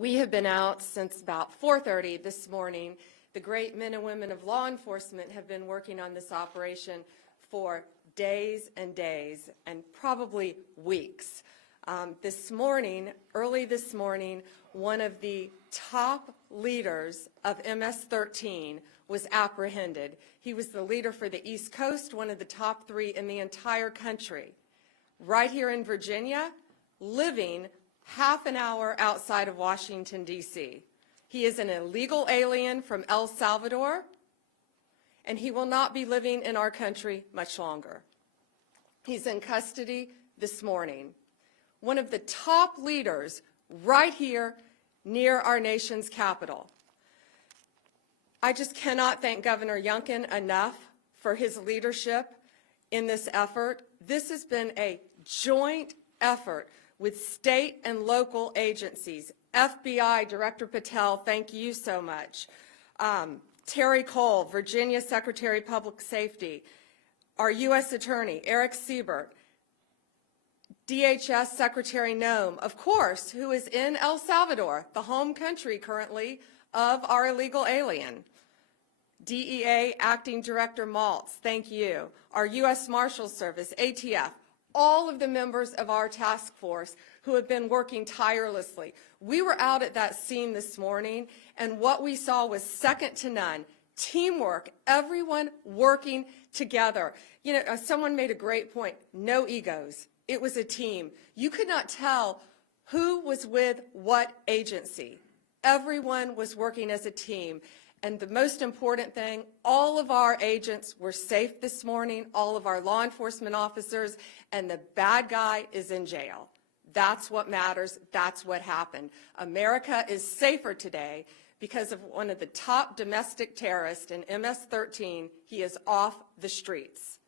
We have been out since about 4:30 this morning. The great men and women of law enforcement have been working on this operation for days and days, and probably weeks. Early this morning, one of the top leaders of MS-13 was apprehended. He was the leader for the East Coast, one of the top 3 in the entire country. Right here in Virginia, living half an hour outside of Washington, D.C. He is an illegal alien from El Salvador, and he will not be living in our country much longer. He's in custody this morning. One of the top leaders right here near our nation's capital. I just cannot thank Governor Youngkin enough for his leadership in this effort. This has been a joint effort with state and local agencies. FBI Director Patel, thank you so much. Terry Cole, Virginia Secretary of Public Safety, our U.S. Attorney, Eric Siebert, DHS Secretary Noem, of course, who is in El Salvador, the home country currently of our illegal alien. DEA Acting Director Maltz, thank you. Our U.S. Marshals Service, ATF, all of the members of our task force who have been working tirelessly. We were out at that scene this morning, and what we saw was second to none. Teamwork, everyone working together. You know, someone made a great point, no egos. It was a team. You could not tell who was with what agency. Everyone was working as a team. And the most important thing, all of our agents were safe this morning, all of our law enforcement officers, and the bad guy is in jail. That's what matters. That's what happened. America is safer today because of one of the top domestic terrorists in MS-13. He is off the streets.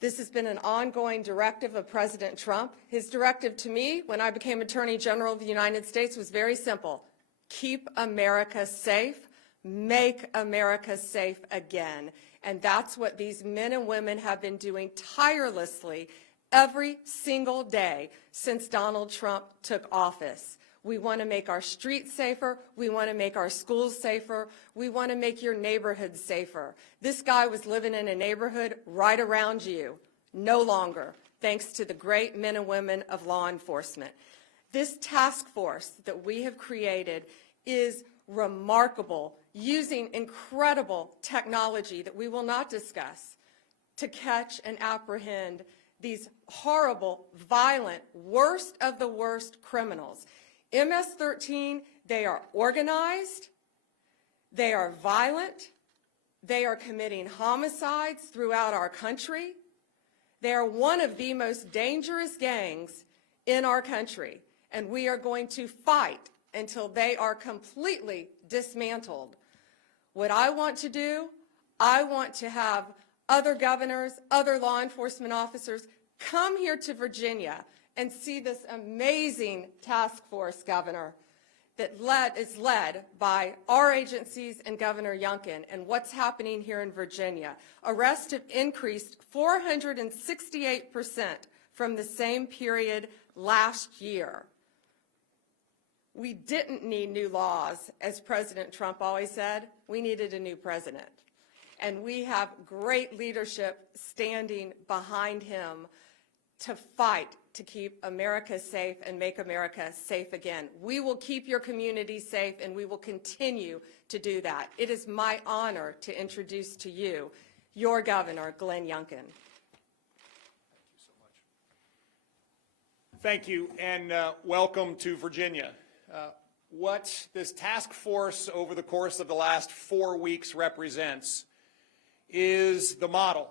This has been an ongoing directive of President Trump. His directive to me when I became Attorney General of the United States was very simple. Keep America safe. Make America safe again. And that's what these men and women have been doing tirelessly every single day since Donald Trump took office. We want to make our streets safer. We want to make our schools safer. We want to make your neighborhood safer. This guy was living in a neighborhood right around you. No longer, thanks to the great men and women of law enforcement. This task force that we have created is remarkable, using incredible technology that we will not discuss to catch and apprehend these horrible, violent, worst of the worst criminals. MS-13, they are organized, they are violent, they are committing homicides throughout our country. They are one of the most dangerous gangs in our country, and we are going to fight until they are completely dismantled. What I want to do, I want to have other governors, other law enforcement officers come here to Virginia and see this amazing task force, Governor, that is led by our agencies and Governor Youngkin. And what's happening here in Virginia? Arrests have increased 468% from the same period last year. We didn't need new laws, as President Trump always said. We needed a new president. And we have great leadership standing behind him to fight to keep America safe and make America safe again. We will keep your community safe, and we will continue to do that. It is my honor to introduce to you your Governor, Glenn Youngkin. Thank you, and welcome to Virginia. What this task force over the course of the last 4 weeks represents is the model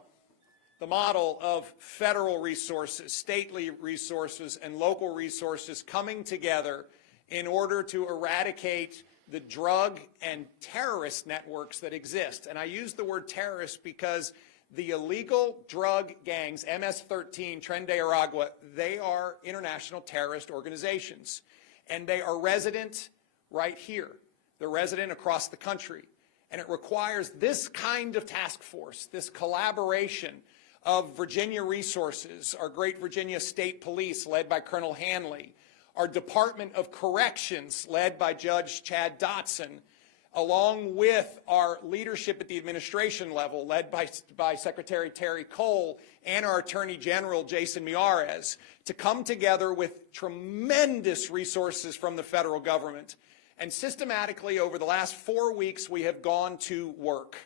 of federal resources, stately resources, and local resources coming together in order to eradicate the drug and terrorist networks that exist. And I use the word terrorist because the illegal drug gangs, MS-13, Tren de Aragua, they are international terrorist organizations. And they are resident right here. They're resident across the country. And it requires this kind of task force, this collaboration of Virginia resources, our great Virginia State Police led by Colonel Hanley, our Department of Corrections, led by Judge Chad Dotson, along with our leadership at the administration level, led by Secretary Terry Cole and our Attorney General, Jason Miyares, to come together with tremendous resources from the federal government. And systematically, over the last 4 weeks, we have gone to work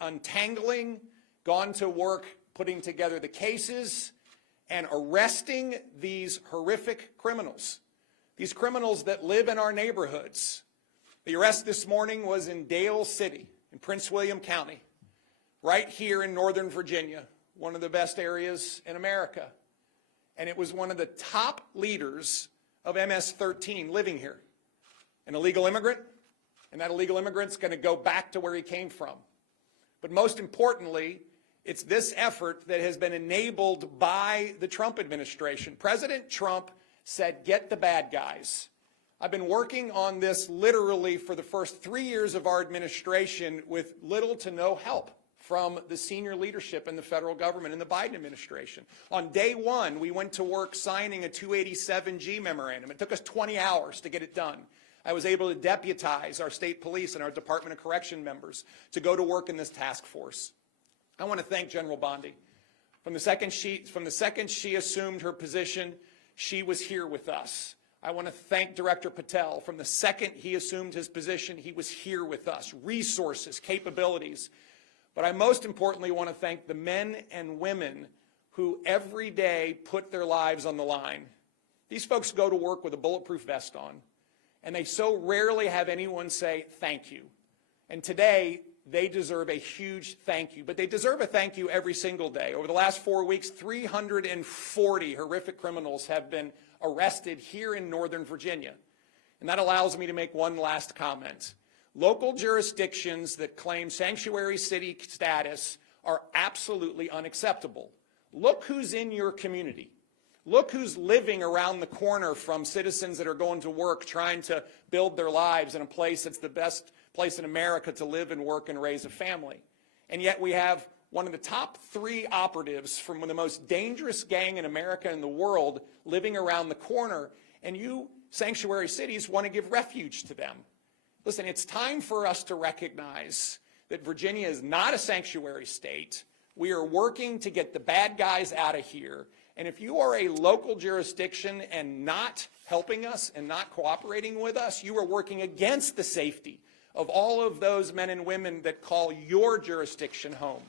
untangling, gone to work putting together the cases, and arresting these horrific criminals, these criminals that live in our neighborhoods. The arrest this morning was in Dale City, in Prince William County, right here in Northern Virginia, one of the best areas in America. And it was one of the top leaders of MS-13 living here, an illegal immigrant, and that illegal immigrant's going to go back to where he came from. But most importantly, it's this effort that has been enabled by the Trump administration. President Trump said, get the bad guys. I've been working on this literally for the first 3 years of our administration with little to no help from the senior leadership in the federal government and the Biden administration. On day one, we went to work signing a 287G memorandum. It took us 20 hours to get it done. I was able to deputize our state police and our Department of Correction members to go to work in this task force. I want to thank General Bondi. From the second she assumed her position, she was here with us. I want to thank Director Patel. From the second he assumed his position, he was here with us. Resources, capabilities. But I most importantly want to thank the men and women who every day put their lives on the line. These folks go to work with a bulletproof vest on, and they so rarely have anyone say thank you. And today, they deserve a huge thank you, but they deserve a thank you every single day. Over the last 4 weeks, 340 horrific criminals have been arrested here in Northern Virginia. And that allows me to make one last comment. Local jurisdictions that claim sanctuary city status are absolutely unacceptable. Look who's in your community. Look who's living around the corner from citizens that are going to work, trying to build their lives in a place that's the best place in America to live and work and raise a family. And yet we have one of the top 3 operatives from the most dangerous gang in America and the world living around the corner, and you sanctuary cities want to give refuge to them. Listen, it's time for us to recognize that Virginia is not a sanctuary state. We are working to get the bad guys out of here. And if you are a local jurisdiction and not helping us and not cooperating with us, you are working against the safety of all of those men and women that call your jurisdiction home.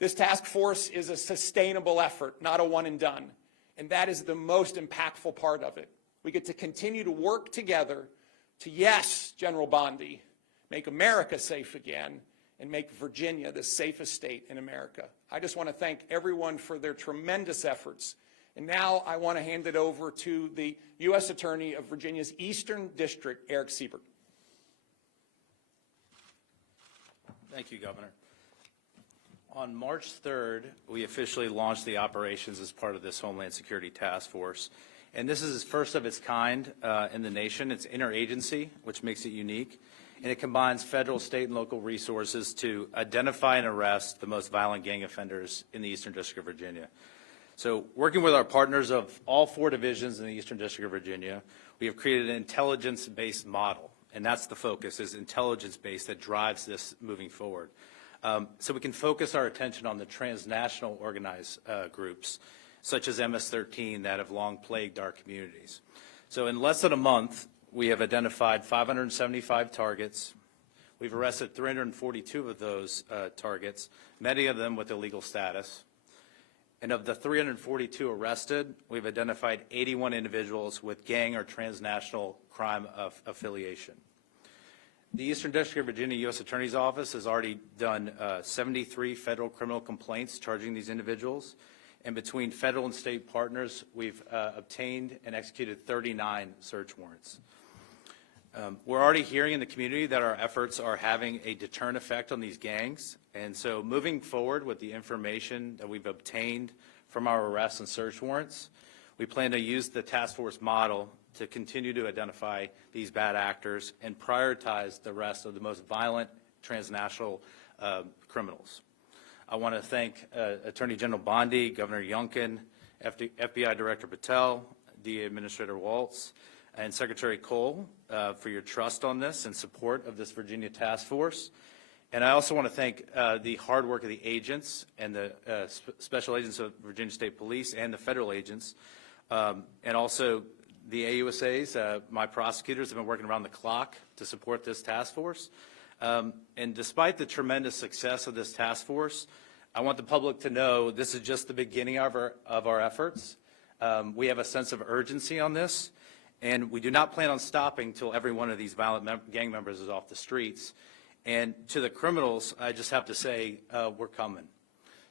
This task force is a sustainable effort, not a one and done. And that is the most impactful part of it. We get to continue to work together to, yes, General Bondi, make America safe again, and make Virginia the safest state in America. I just want to thank everyone for their tremendous efforts. And now I want to hand it over to the U.S. Attorney of Virginia's Eastern District, Eric Siebert. Thank you, Governor. On March 3rd, we officially launched the operations as part of this Homeland Security Task Force. And this is first of its kind in the nation. It's interagency, which makes it unique. And it combines federal, state, and local resources to identify and arrest the most violent gang offenders in the Eastern District of Virginia. So working with our partners of all 4 divisions in the Eastern District of Virginia, we have created an intelligence-based model. And that's the focus, is intelligence-based that drives this moving forward. So we can focus our attention on the transnational organized groups, such as MS-13, that have long plagued our communities. So in less than a month, we have identified 575 targets. We've arrested 342 of those targets, many of them with illegal status. And of the 342 arrested, we've identified 81 individuals with gang or transnational crime affiliation. The Eastern District of Virginia U.S. Attorney's Office has already done 73 federal criminal complaints charging these individuals. And between federal and state partners, we've obtained and executed 39 search warrants. We're already hearing in the community that our efforts are having a deterrent effect on these gangs. And so moving forward with the information that we've obtained from our arrests and search warrants, we plan to use the task force model to continue to identify these bad actors and prioritize the rest of the most violent transnational criminals. I want to thank Attorney General Bondi, Governor Youngkin, FBI Director Patel, DA Administrator Waltz and Secretary Cole for your trust on this and support of this Virginia task force. And I also want to thank the hard work of the agents and the special agents of Virginia State Police and the federal agents, and also the AUSAs. My prosecutors have been working around the clock to support this task force. And despite the tremendous success of this task force, I want the public to know this is just the beginning of our efforts. We have a sense of urgency on this, and we do not plan on stopping until every one of these violent gang members is off the streets. And to the criminals, I just have to say, we're coming.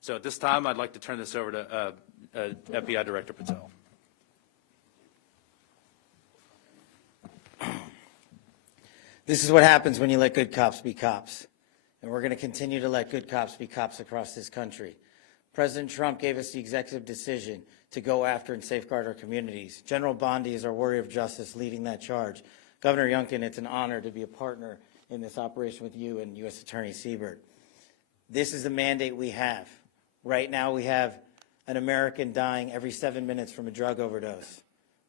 So at this time, I'd like to turn this over to FBI Director Patel. This is what happens when you let good cops be cops. And we're going to continue to let good cops be cops across this country. President Trump gave us the executive decision to go after and safeguard our communities. General Bondi is our warrior of justice leading that charge. Governor Youngkin, it's an honor to be a partner in this operation with you and U.S. Attorney Siebert. This is the mandate we have. Right now we have an American dying every 7 minutes from a drug overdose.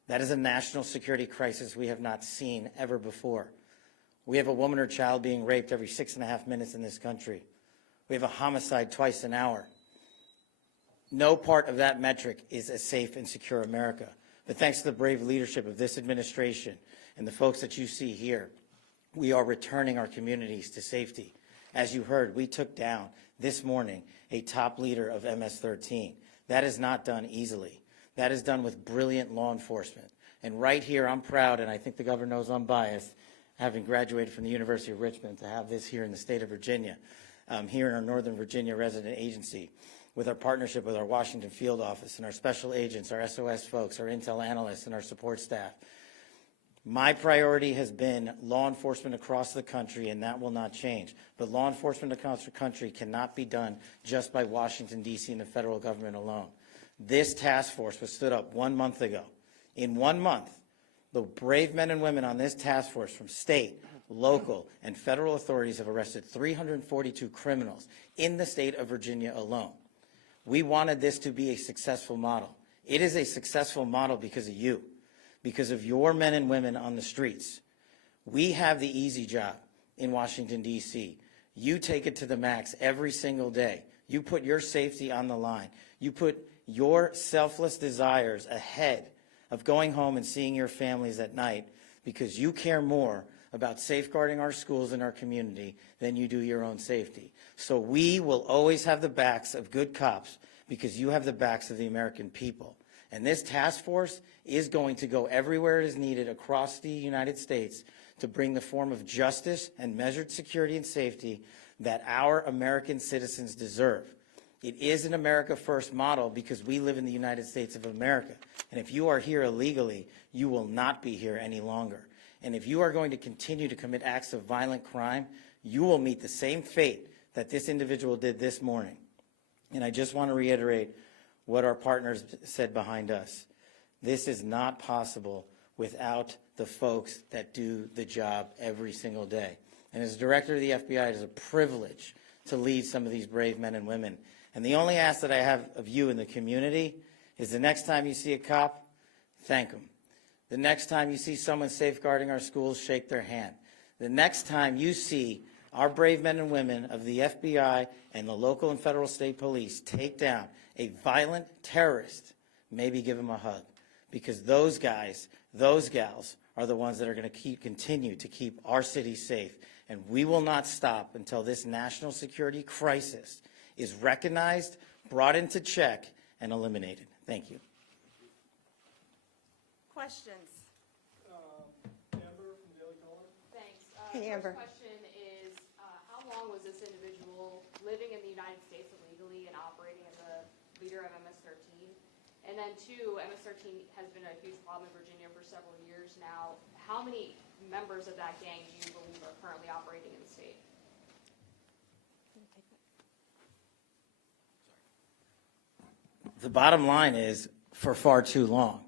That is a national security crisis we have not seen ever before. We have a woman or child being raped every 6.5 minutes in this country. We have a homicide twice an hour. No part of that metric is a safe and secure America. But thanks to the brave leadership of this administration and the folks that you see here, we are returning our communities to safety. As you heard, we took down this morning a top leader of MS-13. That is not done easily. That is done with brilliant law enforcement. And right here, I'm proud, and I think the governor knows I'm biased, having graduated from the University of Richmond, to have this here in the state of Virginia, here in our Northern Virginia resident agency, with our partnership with our Washington field office and our special agents, our SOS folks, our intel analysts, and our support staff. My priority has been law enforcement across the country, and that will not change. But law enforcement across the country cannot be done just by Washington, D.C. and the federal government alone. This task force was stood up 1 month ago. In 1 month, the brave men and women on this task force from state, local, and federal authorities have arrested 342 criminals in the state of Virginia alone. We wanted this to be a successful model. It is a successful model because of you, because of your men and women on the streets. We have the easy job in Washington, D.C. You take it to the max every single day. You put your safety on the line. You put your selfless desires ahead of going home and seeing your families at night because you care more about safeguarding our schools and our community than you do your own safety. So we will always have the backs of good cops because you have the backs of the American people. And this task force is going to go everywhere it is needed across the United States to bring the form of justice and measured security and safety that our American citizens deserve. It is an America First model because we live in the United States of America. And if you are here illegally, you will not be here any longer. And if you are going to continue to commit acts of violent crime, you will meet the same fate that this individual did this morning. And I just want to reiterate what our partners said behind us. This is not possible without the folks that do the job every single day. And as director of the FBI, it is a privilege to lead some of these brave men and women. And the only ask that I have of you in the community is the next time you see a cop, thank them. The next time you see someone safeguarding our schools, shake their hand. The next time you see our brave men and women of the FBI and the local and federal state police take down a violent terrorist, maybe give them a hug. Because those guys, those gals are the ones that are going to continue to keep our city safe. And we will not stop until this national security crisis is recognized, brought into check, and eliminated. Thank you. Questions? Amber from Daily Caller. Thanks. Hey, Amber. First question is, how long was this individual living in the United States illegally and operating as a leader of MS-13? And then two, MS-13 has been a huge problem in Virginia for several years now. How many members of that gang do you believe are currently operating in the state? The bottom line is for far too long.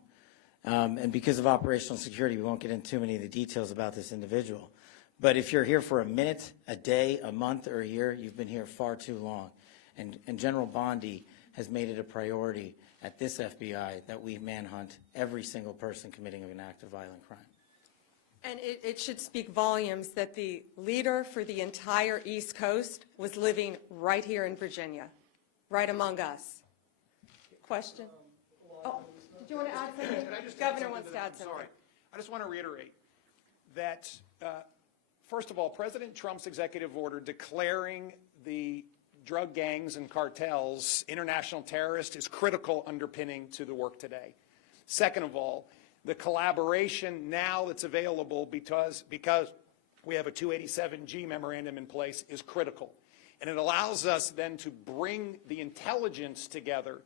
And because of operational security, we won't get into too many of the details about this individual. But if you're here for a minute, a day, a month, or a year, you've been here far too long. And General Bondi has made it a priority at this FBI that we manhunt every single person committing an act of violent crime. And it should speak volumes that the leader for the entire East Coast was living right here in Virginia, right among us. Question? Oh, did you want to add something? Can I just Governor add wants to add I'm something. Sorry. I just want to reiterate that, first of all, President Trump's executive order declaring the drug gangs and cartels international terrorists is critical underpinning to the work today. Second of all, the collaboration now that's available because we have a 287G memorandum in place is critical. And it allows us then to bring the intelligence together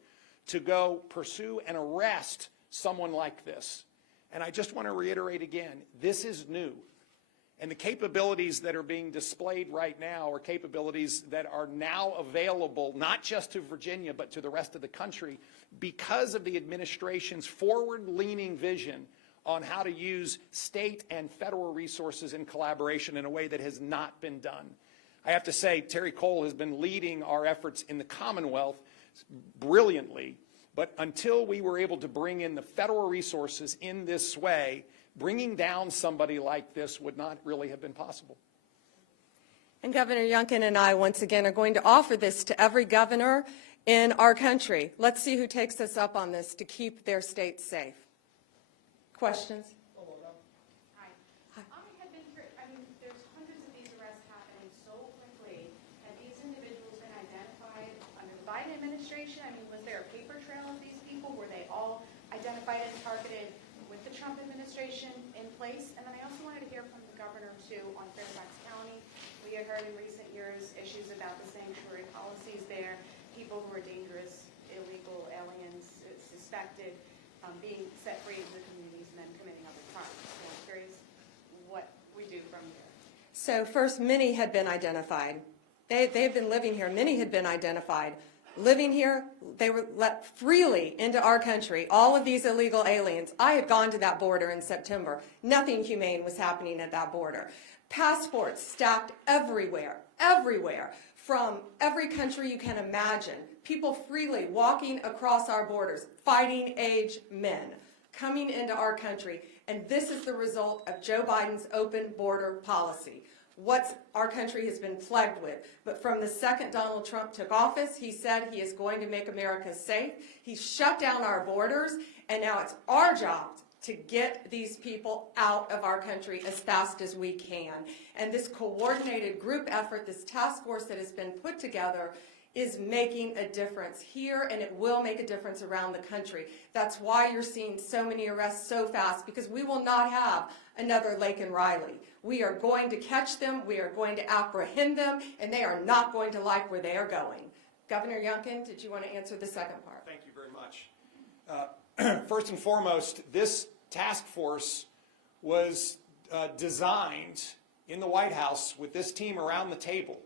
to go pursue and arrest someone like this. And I just want to reiterate again, this is new. And the capabilities that are being displayed right now are capabilities that are now available not just to Virginia but to the rest of the country because of the administration's forward-leaning vision on how to use state and federal resources in collaboration in a way that has not been done. I have to say, Terry Cole has been leading our efforts in the Commonwealth brilliantly, but until we were able to bring in the federal resources in this way, bringing down somebody like this would not really have been possible. And Governor Youngkin and I, once again, are going to offer this to every governor in our country. Let's see who takes us up on this to keep their states safe. Questions? Hi. I have been, there's hundreds of these arrests happening so quickly. Have these individuals been identified under the Biden administration? I mean, was there a paper trail of these people? Were they all identified and targeted with the Trump administration in place? And then I also wanted to hear from the governor, too, on Fairfax County. We had heard in recent years issues about the sanctuary policies there, people who are dangerous, illegal aliens, suspected, being set free into the communities and then committing other crimes. So I'm curious what we do from here. So first, many had been identified. They've been living here. Many had been identified. Living here, they were let freely into our country. All of these illegal aliens. I had gone to that border in September. Nothing humane was happening at that border. Passports stacked everywhere, everywhere, from every country you can imagine. People freely walking across our borders, fighting age men, coming into our country. And this is the result of Joe Biden's open border policy. What our country has been plagued with. But from the second Donald Trump took office, he said he is going to make America safe. He shut down our borders, and now it's our job to get these people out of our country as fast as we can. And this coordinated group effort, this task force that has been put together, is making a difference here, and it will make a difference around the country. That's why you're seeing so many arrests so fast, because we will not have another Lake and Riley. We are going to catch them, we are going to apprehend them, and they are not going to like where they are going. Governor Youngkin, did you want to answer the second part? Thank you very much. First and foremost, this task force was designed in the White House with this team around the table.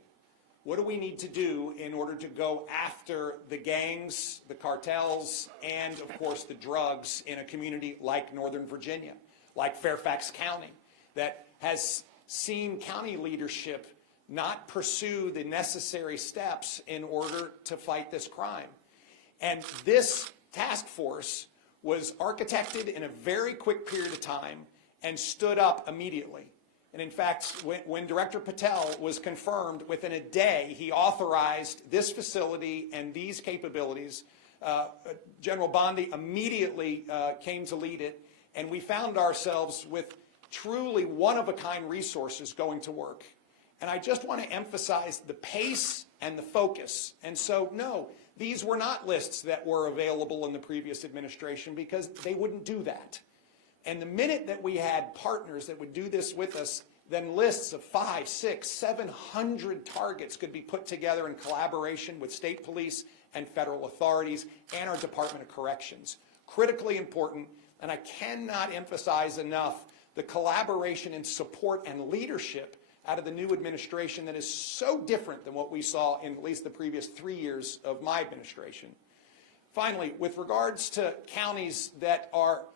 What do we need to do in order to go after the gangs, the cartels, and, of course, the drugs in a community like Northern Virginia, like Fairfax County, that has seen county leadership not pursue the necessary steps in order to fight this crime? And this task force was architected in a very quick period of time and stood up immediately. And in fact, when Director Patel was confirmed, within a day, he authorized this facility and these capabilities. General Bondi immediately came to lead it, and we found ourselves with truly one-of-a-kind resources going to work. And I just want to emphasize the pace and the focus. And so, no, these were not lists that were available in the previous administration because they wouldn't do that. And the minute that we had partners that would do this with us, then lists of 500, 600, 700 targets could be put together in collaboration with state police and federal authorities and our Department of Corrections. Critically important, and I cannot emphasize enough the collaboration and support and leadership out of the new administration that is so different than what we saw in at least the previous 3 years of my administration. Finally, with regards to counties that are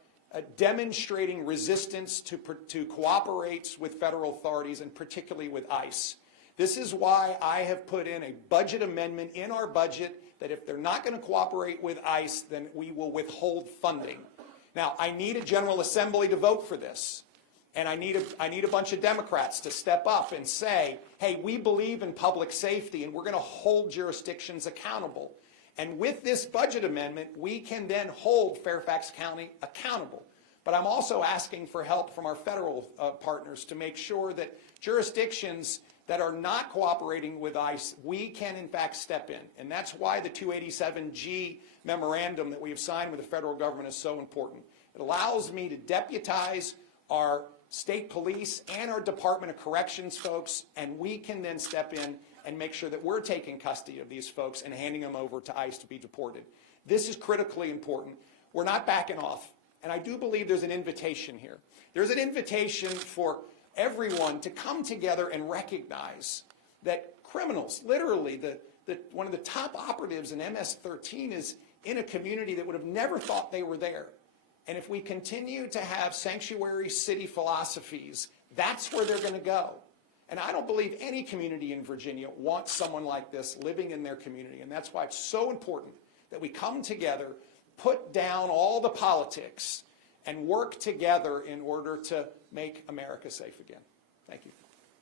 demonstrating resistance to cooperate with federal authorities and particularly with ICE. This is why I have put in a budget amendment in our budget that if they're not going to cooperate with ICE, then we will withhold funding. Now, I need a General Assembly to vote for this. And I need a bunch of Democrats to step up and say, hey, we believe in public safety and we're going to hold jurisdictions accountable. And with this budget amendment, we can then hold Fairfax County accountable. But I'm also asking for help from our federal partners to make sure that jurisdictions that are not cooperating with ICE, we can in fact step in. And that's why the 287G memorandum that we have signed with the federal government is so important. It allows me to deputize our state police and our Department of Corrections folks, and we can then step in and make sure that we're taking custody of these folks and handing them over to ICE to be deported. This is critically important. We're not backing off, and I do believe there's an invitation here. There's an invitation for everyone to come together and recognize that criminals, literally one of the top operatives in MS-13 is in a community that would have never thought they were there. And if we continue to have sanctuary city philosophies, that's where they're going to go. And I don't believe any community in Virginia wants someone like this living in their community. And that's why it's so important that we come together, put down all the politics, and work together in order to make America safe again. Thank you.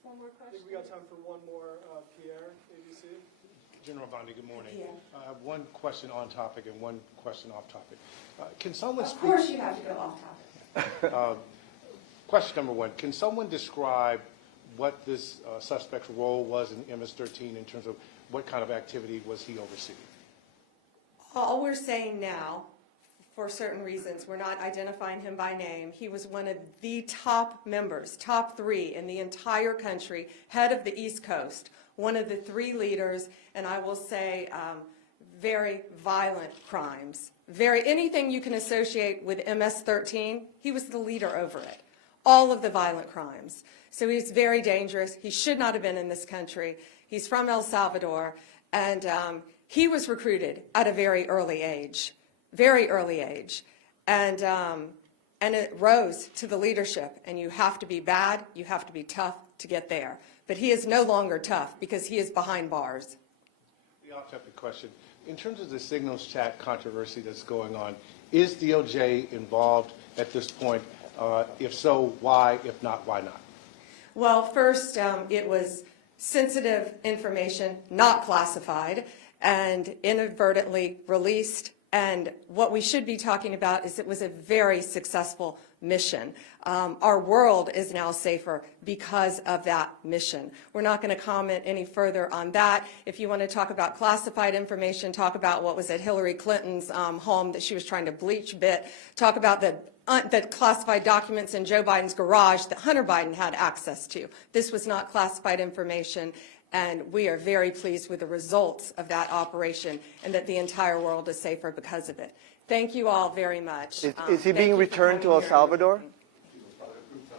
One more I question. think we got time for one more. Pierre, ABC. General Bondi, good morning. I have one question on topic and one question off topic. Can someone speak? Of course you have to go off topic. Question number one, can someone describe what this suspect's role was in MS-13 in terms of what kind of activity was he overseeing? All we're saying now, for certain reasons, we're not identifying him by name. He was one of the top members, top 3 in the entire country, head of the East Coast, one of the 3 leaders, and I will say very violent crimes. Anything you can associate with MS-13, he was the leader over it. All of the violent crimes. So he's very dangerous. He should not have been in this country. He's from El Salvador, and he was recruited at a very early age, and it rose to the leadership. And you have to be bad, you have to be tough to get there. But he is no longer tough because he is behind bars. The off-topic question, in terms of the signals chat controversy that's going on, is DOJ involved at this point? If so, why? If not, why not? Well, first, it was sensitive information, not classified, and inadvertently released. And what we should be talking about is it was a very successful mission. Our world is now safer because of that mission. We're not going to comment any further on that. If you want to talk about classified information, talk about what was at Hillary Clinton's home that she was trying to bleach bit. Talk about the classified documents in Joe Biden's garage that Hunter Biden had access to. This was not classified information. And we are very pleased with the results of that operation and that the entire world is safer because of it. Thank you all very much. Is he being returned to El Salvador?